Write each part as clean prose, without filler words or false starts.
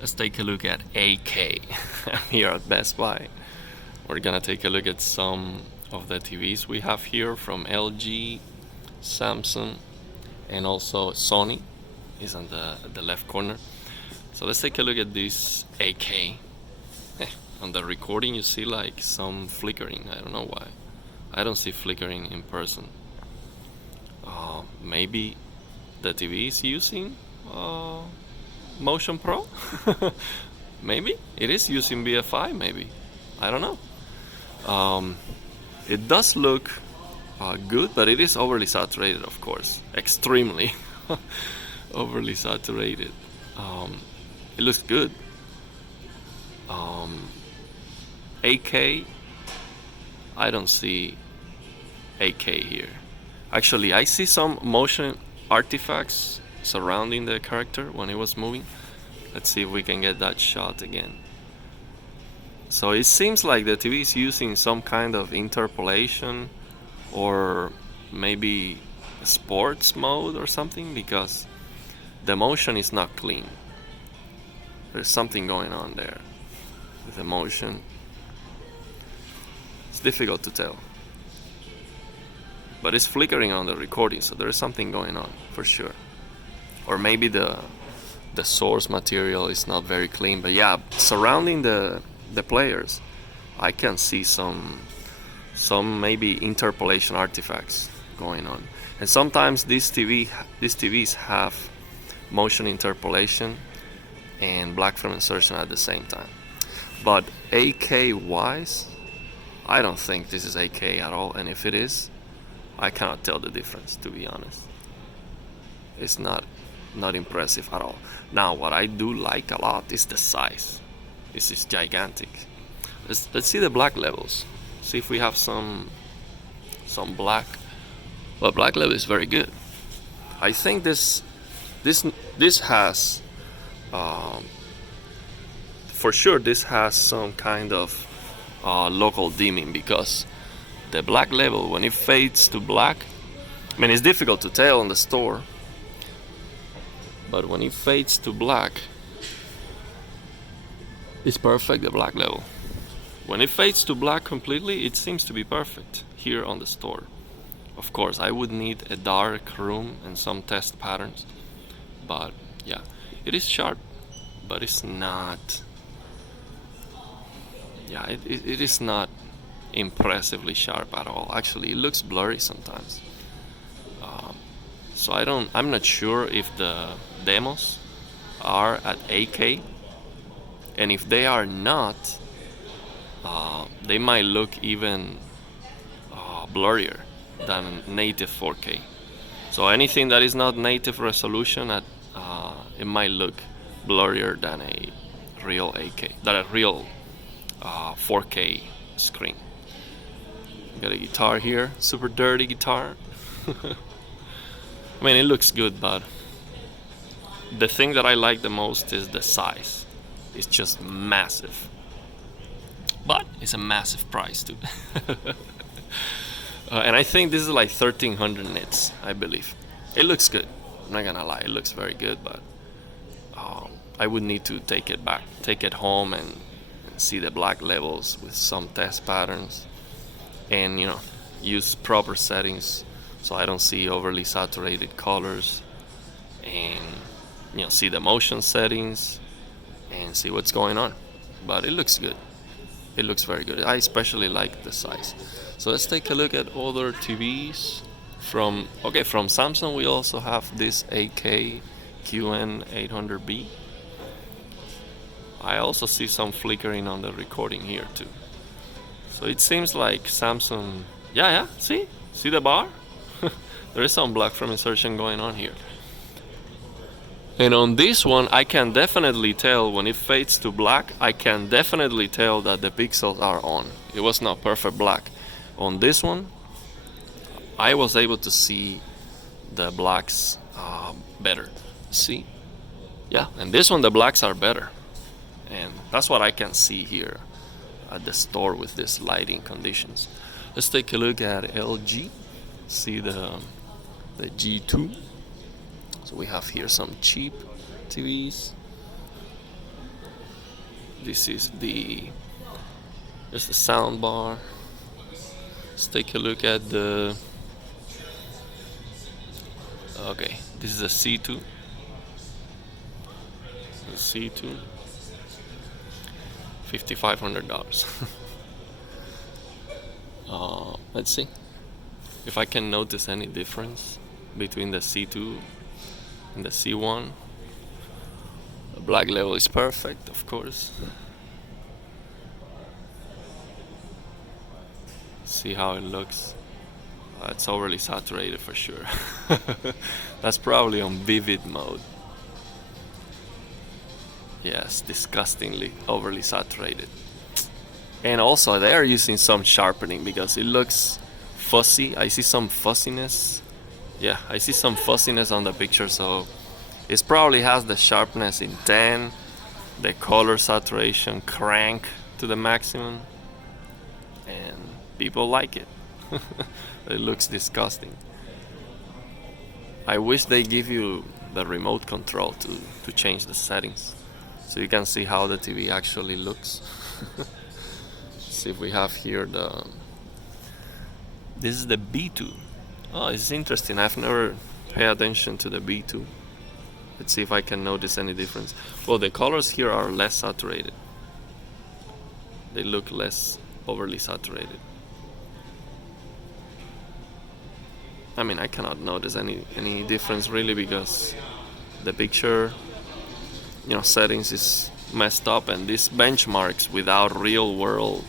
Let's take a look at AK. Here at Best Buy. We're gonna take a look at some of the TVs we have here from LG, Samsung, and also Sony is on the left corner. So let's take a look at this AK. On the recording you see like some flickering. I don't know why. I don't see flickering in person. Maybe the TV is using Motion Pro? Maybe it is using BFI. Maybe I don't know. It does look good, but it is overly saturated, of course, extremely overly saturated. It looks good. AK, I don't see AK here. Actually, I see some motion artifacts surrounding the character when it was moving. Let's see if we can get that shot again. So it seems like the TV is using some kind of interpolation or maybe sports mode or something, because the motion is not clean. There's something going on there with the motion. It's difficult to tell, but it's flickering on the recording, so there is something going on for sure. Or maybe the source material is not very clean. But yeah, surrounding the players, I can see some maybe interpolation artifacts going on. And sometimes these TVs have motion interpolation and black film insertion at the same time. But AK wise, I don't think this is AK at all, and if it is, I cannot tell the difference, to be honest. It's not impressive at all. Now, what I do like a lot is the size. This is gigantic. Let's see the black levels. See if we have some black. Well, black level is very good. I think this has for sure this has some kind of local dimming, because the black level, when it fades to black, I mean, it's difficult to tell in the store, but when it fades to black, it's perfect, the black level. When it fades to black completely, it seems to be perfect here on the store. Of course, I would need a dark room and some test patterns, but yeah, it is sharp, but it's not, yeah, it is not impressively sharp at all. Actually, it looks blurry sometimes. So I'm not sure if the demos are at 8K, and if they are not, they might look even blurrier than native 4K. So anything that is not native resolution, it might look blurrier than a real 8K, than a real 4K screen. Got a guitar here, super dirty guitar. I mean, it looks good, but the thing that I like the most is the size. It's just massive, but it's a massive price too. And I think this is like 1300 nits, I believe. It looks good, I'm not gonna lie, it looks very good, but I would need to take it home and see the black levels with some test patterns, and use proper settings so I don't see overly saturated colors, and see the motion settings and see what's going on. But it looks good, it looks very good. I especially like the size. So let's take a look at other TVs from Samsung. We also have this AK QN800B. I also see some flickering on the recording here too. So it seems like Samsung, yeah, see the bar? There is some black film insertion going on here. And on this one, I can definitely tell when it fades to black, I can definitely tell that the pixels are on. It was not perfect black. On this one, I was able to see the blacks better. See? Yeah, and this one, the blacks are better. And that's what I can see here at the store with this lighting conditions. Let's take a look at LG. See the G2. So we have here some cheap TVs. This is just the sound bar. Let's take a look at the. Okay, this is a C2. The C2. $5,500. Let's see if I can notice any difference between the C2 and the C1. The black level is perfect, of course. See how it looks. It's overly saturated for sure. That's probably on vivid mode. Yes, disgustingly overly saturated. And also they are using some sharpening because it looks fuzzy. I see some fuzziness. Yeah, I see some fuzziness on the picture, so it probably has the sharpness in 10, the color saturation crank to the maximum, and people like it. It looks disgusting. I wish they give you the remote control to change the settings, so you can see how the TV actually looks. See if we have here this is the B2. Oh, it's interesting. I've never paid attention to the B2. Let's see if I can notice any difference. Well, the colors here are less saturated. They look less overly saturated. I mean, I cannot notice any difference really because the picture, settings is messed up, and these benchmarks without real world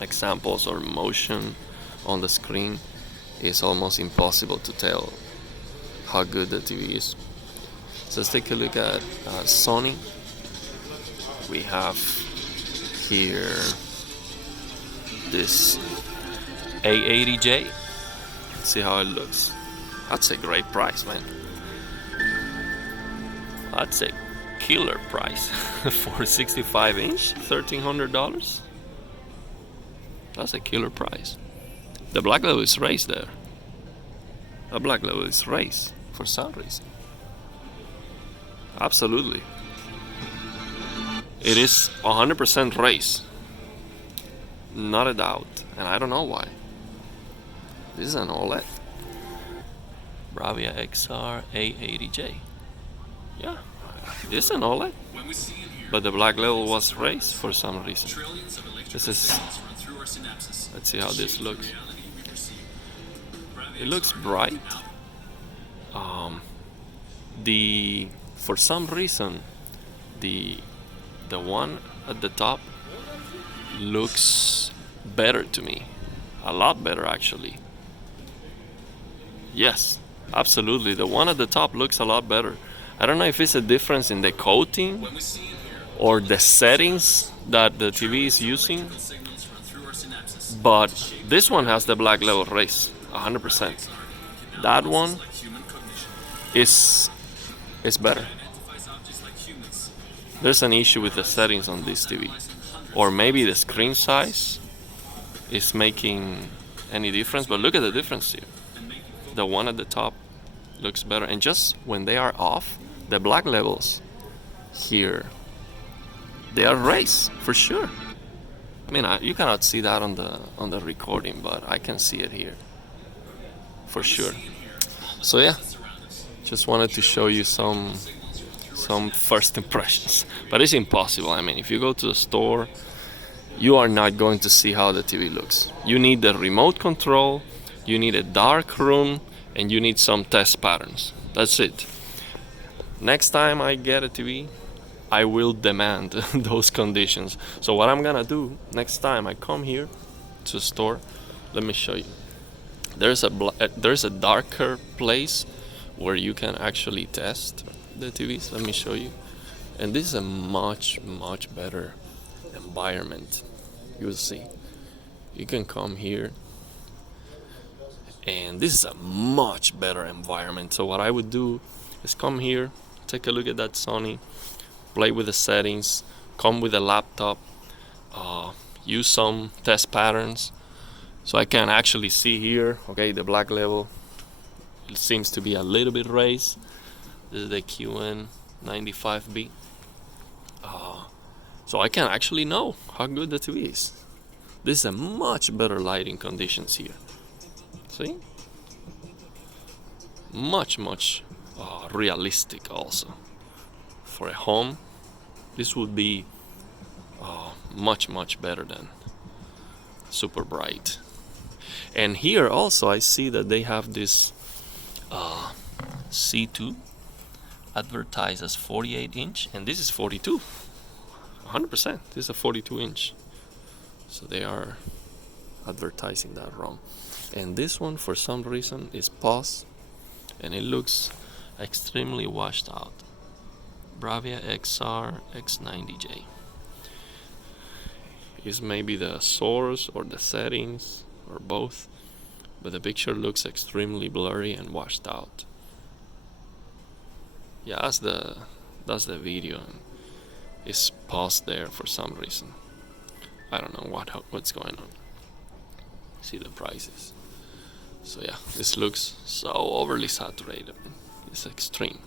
examples or motion on the screen is almost impossible to tell how good the TV is. So let's take a look at Sony. We have here this A80J. Let's see how it looks. That's a great price, man. That's a killer price for 65 inch, $1,300. That's a killer price. The black level is raised there. The black level is raised for some reason. Absolutely. It is 100% raised. Not a doubt. And I don't know why. This is an OLED. Bravia XR A80J. Yeah, this is an OLED. But the black level was raised for some reason. This is. Let's see how this looks. It looks bright. For some reason, the one at the top looks better to me. A lot better, actually. Yes, absolutely. The one at the top looks a lot better. I don't know if it's a difference in the coating or the settings that the TV is using, but this one has the black level raised 100%. That one is better. There's an issue with the settings on this TV, or maybe the screen size is making any difference, but look at the difference here. The one at the top looks better, and just when they are off, the black levels here, they are raised for sure. I mean, you cannot see that on the recording, but I can see it here for sure. So yeah, just wanted to show you some first impressions, but it's impossible. I mean, if you go to the store, you are not going to see how the TV looks. You need the remote control, you need a dark room, and you need some test patterns. That's it. Next time I get a TV, I will demand those conditions. So what I'm gonna do next time I come here to the store, let me show you. There's a darker place where you can actually test the TVs. Let me show you. And this is a much better environment. You'll see. You can come here, and this is a much better environment. So what I would do is come here, take a look at that Sony, play with the settings, come with a laptop, use some test patterns, so I can actually see here, okay, the black level, it seems to be a little bit raised. This is the QN95B. So So I can actually know how good the TV is. This is a much better lighting conditions here. See? Much realistic also. For a home, this would be much better than super bright. And here also I see that they have this C2 advertised as 48 inch, and this is 42. 100%. This is a 42 inch. So they are advertising that wrong. And this one, for some reason, is paused, and it looks extremely washed out. Bravia XR X90J. Is maybe the source or the settings or both, but the picture looks extremely blurry and washed out. Yeah, that's the video. It's paused there for some reason. I don't know what's going on. See the prices. So yeah, this looks so overly saturated. It's extreme.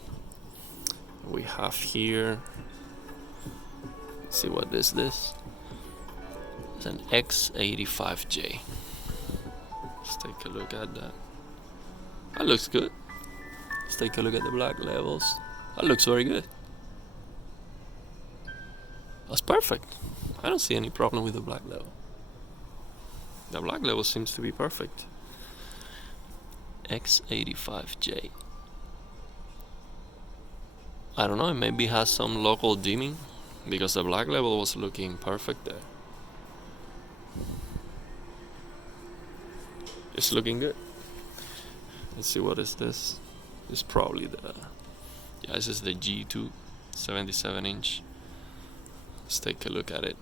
We have here, let's see what is this. It's an X85J. Let's take a look at that. That looks good. Let's take a look at the black levels. That looks very good. That's perfect. I don't see any problem with the black level. The black level seems to be perfect. X85J. I don't know, it maybe has some local dimming, because the black level was looking perfect there. It's looking good. Let's see, what is this? It's probably this is the G2 77 inch. Let's take a look at it.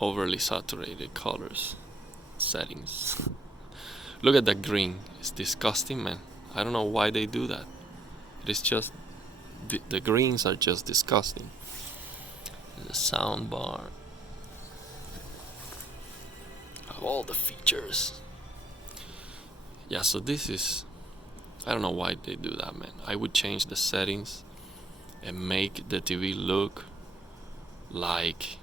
Overly saturated colors, settings. Look at that green. It's disgusting, man. I don't know why they do that. It is just the greens are just disgusting. The sound bar. All the features. Yeah, so this is, I don't know why they do that, man. I would change the settings and make the TV look like,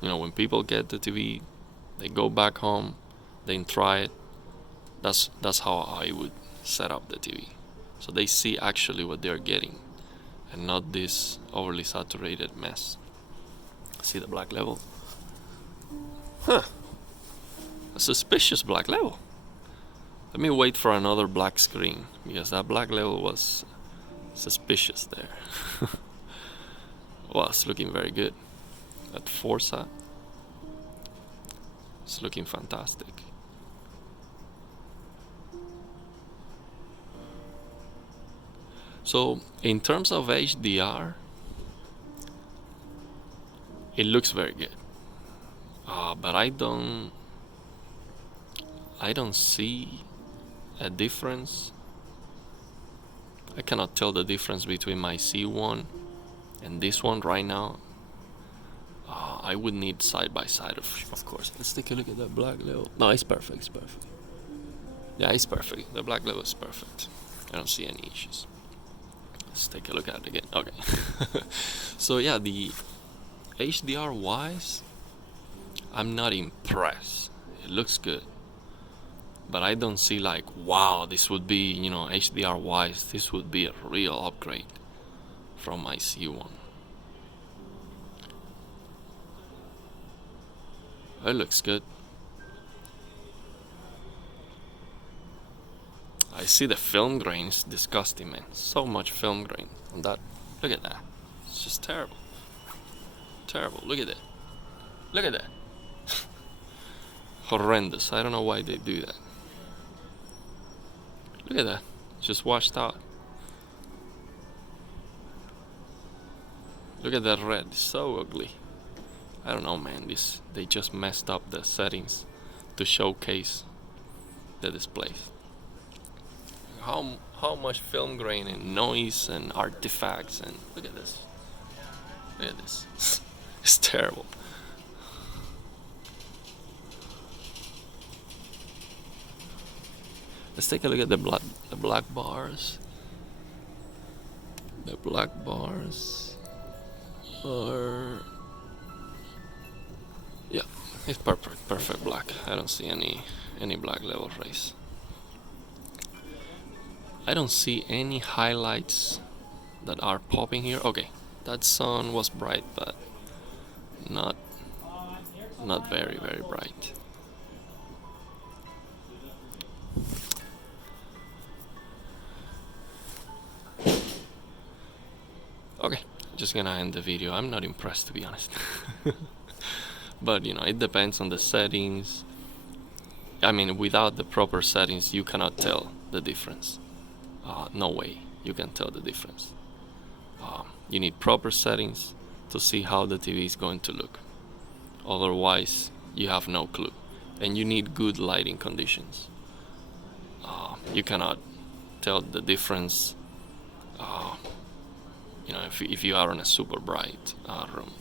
when people get the TV, they go back home, then try it. That's how I would set up the TV, so they see actually what they're getting and not this overly saturated mess. See the black level? Huh. A suspicious black level. Let me wait for another black screen, because that black level was suspicious there. Well, it's looking very good. That Forza, it's looking fantastic. So in terms of HDR, it looks very good. But I don't see a difference. I cannot tell the difference between my C1 and this one right now. I would need side by side, of course. Let's take a look at that black level. No, it's perfect. It's perfect. Yeah, it's perfect. The black level is perfect. I don't see any issues. Let's take a look at it again. Okay. So yeah, the HDR wise, I'm not impressed. It looks good, but I don't see like, wow, this would be, HDR wise, this would be a real upgrade from my C1. It looks good. I see the film grain is disgusting, man. So much film grain on that. Look at that. It's just terrible. Terrible. Look at that. Look at that. Horrendous. I don't know why they do that. Look at that. It's just washed out. Look at that red. It's so ugly. I don't know, man. They just messed up the settings to showcase the displays. How much film grain and noise and artifacts, and look at this. Look at this. It's terrible. Let's take a look at the black bars. The black bars are, yeah, it's perfect black. I don't see any black level rays. I don't see any highlights that are popping here. Okay, that sun was bright, but not very bright. Okay, just gonna end the video. I'm not impressed, to be honest. But you know, it depends on the settings. I mean, without the proper settings, you cannot tell the difference. No way you can tell the difference. You need proper settings to see how the TV is going to look. Otherwise, you have no clue. And you need good lighting conditions. You cannot tell the difference, you know, if you are in a super bright room.